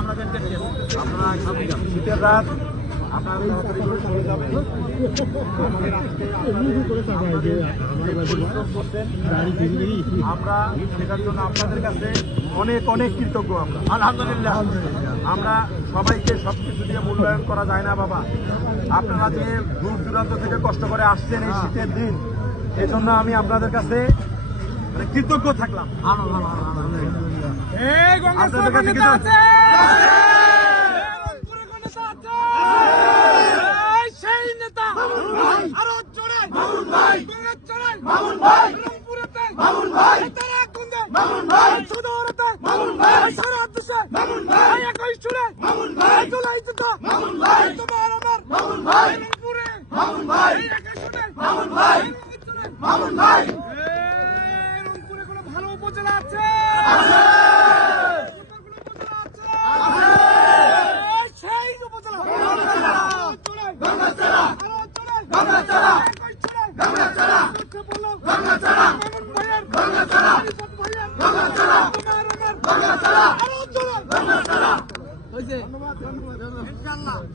আপনাদেরকে আপনারা শীতের রাত আপনারা তাড়াতাড়ি করে চলে যাবেন। আমাদের আজকে আমরা সেটার জন্য আপনাদের কাছে অনেক অনেক কৃতজ্ঞ। আমরা আলহামদুলিল্লাহ আমরা সবাইকে সবকিছু দিয়ে মূল্যায়ন করা যায় না বাবা। আপনারা যে দূর দূরান্ত থেকে কষ্ট করে আসছেন এই শীতের দিন, এজন্য আমি আপনাদের কাছে মানে কৃতজ্ঞ থাকলাম। আপনাদের কাছে কৃতজ্ঞ। ভালো উপজেলা আছে সেই উপজেলা ধন্যবাদ।